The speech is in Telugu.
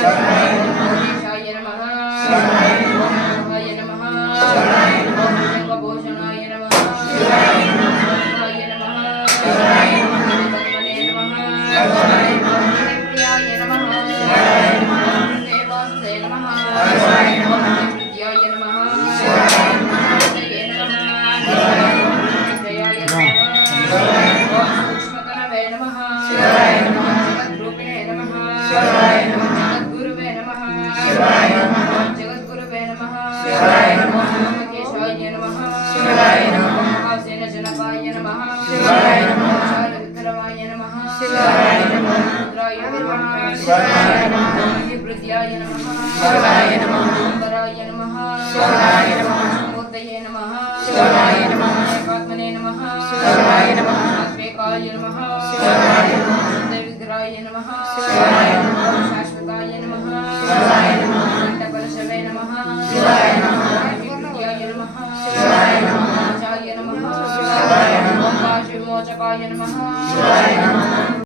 சரண நமஹ சரண రుద్రాయ నమః శివాయ నమః విభృత్యాయ నమః శివాయ నమః అంబరాయ నమః శివాయ నమః మూర్తయే నమః శివాయ నమః ఏకాత్మనే నమః శివాయ నమః ఆత్మేకాయ నమః శివాయ నమః విగ్రహాయ నమః శివాయ నమః శాశ్వతాయ నమః శివాయ నమః కంఠపరశవే నమః శివాయ నమః విభృత్యాయ నమః శివాయ నమః చాయ నమః శివాయ నమః ఓంకాశ విమోచకాయ నమః శివాయ